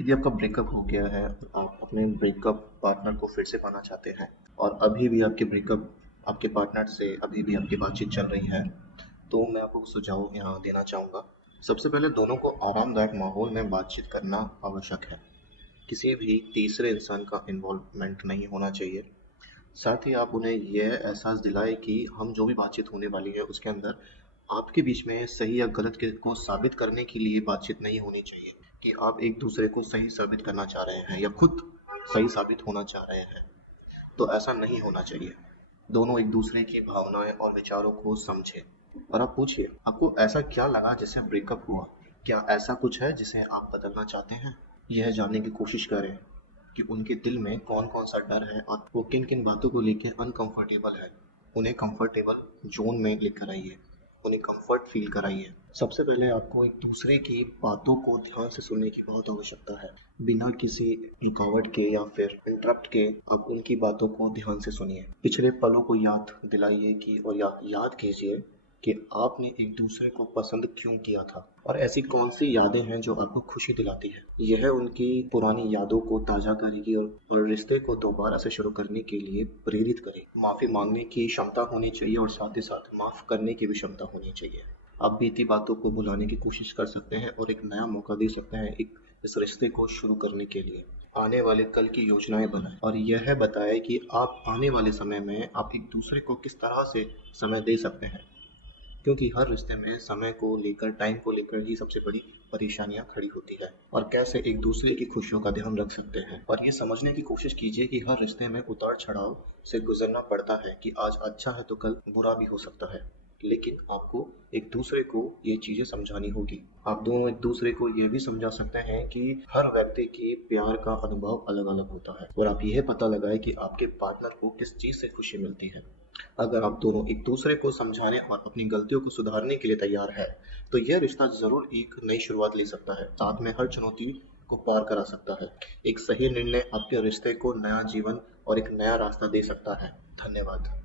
यदि आपका ब्रेकअप हो गया है और आप अपने ब्रेकअप पार्टनर को फिर से पाना चाहते हैं और अभी भी आपके पार्टनर से अभी भी आपकी बातचीत चल रही है, तो मैं आपको कुछ सुझाव यहाँ देना चाहूँगा। सबसे पहले दोनों को आरामदायक माहौल में बातचीत करना आवश्यक है। किसी भी तीसरे इंसान का इन्वॉल्वमेंट नहीं होना चाहिए। साथ ही आप उन्हें यह एहसास दिलाएं कि हम जो भी बातचीत होने वाली है उसके अंदर आपके बीच में सही या गलत के को साबित करने के लिए बातचीत नहीं होनी चाहिए कि आप एक दूसरे को सही साबित करना चाह रहे हैं या खुद सही साबित होना चाह रहे हैं। तो ऐसा नहीं होना चाहिए। दोनों एक दूसरे की भावनाएं और विचारों को समझें और आप पूछिए, आपको ऐसा क्या लगा जिससे ब्रेकअप हुआ? क्या ऐसा कुछ है जिसे आप बदलना चाहते हैं? यह जानने की कोशिश करें कि उनके दिल में कौन-कौन सा डर है और वो किन-किन बातों को लेके अनकंफर्टेबल है। उन्हें कंफर्टेबल ज़ोन में लेकर आइए, उन्हें कंफर्ट फ़ील कराइए। सबसे पहले आपको एक दूसरे की बातों को ध्यान से सुनने की बहुत आवश्यकता है। बिना किसी रुकावट के या फिर इंटरप्ट के आप उनकी बातों को ध्यान से सुनिए। पिछले पलों को याद दिलाइए कि और याद कीजिए कि आपने एक दूसरे को पसंद क्यों किया था और ऐसी कौन सी यादें हैं जो आपको खुशी दिलाती है। यह उनकी पुरानी यादों को ताज़ा करेगी और रिश्ते को दोबारा से शुरू करने के लिए प्रेरित करेगी। माफ़ी मांगने की क्षमता होनी चाहिए और साथ ही साथ माफ़ करने की भी क्षमता होनी चाहिए। आप बीती बातों को भुलाने की कोशिश कर सकते हैं और एक नया मौका दे सकते हैं इस रिश्ते को शुरू करने के लिए। आने वाले कल की योजनाएं बनाएं और यह बताएं कि आप आने वाले समय में आप एक दूसरे को किस तरह से समय दे सकते हैं, क्योंकि हर रिश्ते में समय को लेकर, टाइम को लेकर ही सबसे बड़ी परेशानियां खड़ी होती है और कैसे एक दूसरे की खुशियों का ध्यान रख सकते हैं। और ये समझने की कोशिश कीजिए कि हर रिश्ते में उतार चढ़ाव से गुजरना पड़ता है, कि आज अच्छा है तो कल बुरा भी हो सकता है, लेकिन आपको एक दूसरे को ये चीजें समझानी होगी। आप दोनों एक दूसरे को ये भी समझा सकते हैं कि हर व्यक्ति की प्यार का अनुभव अलग अलग होता है और आप यह पता लगाएं कि आपके पार्टनर को किस चीज से खुशी मिलती है। अगर आप दोनों एक दूसरे को समझाने और अपनी गलतियों को सुधारने के लिए तैयार है, तो यह रिश्ता जरूर एक नई शुरुआत ले सकता है, साथ में हर चुनौती को पार करा सकता है। एक सही निर्णय आपके रिश्ते को नया जीवन और एक नया रास्ता दे सकता है। धन्यवाद।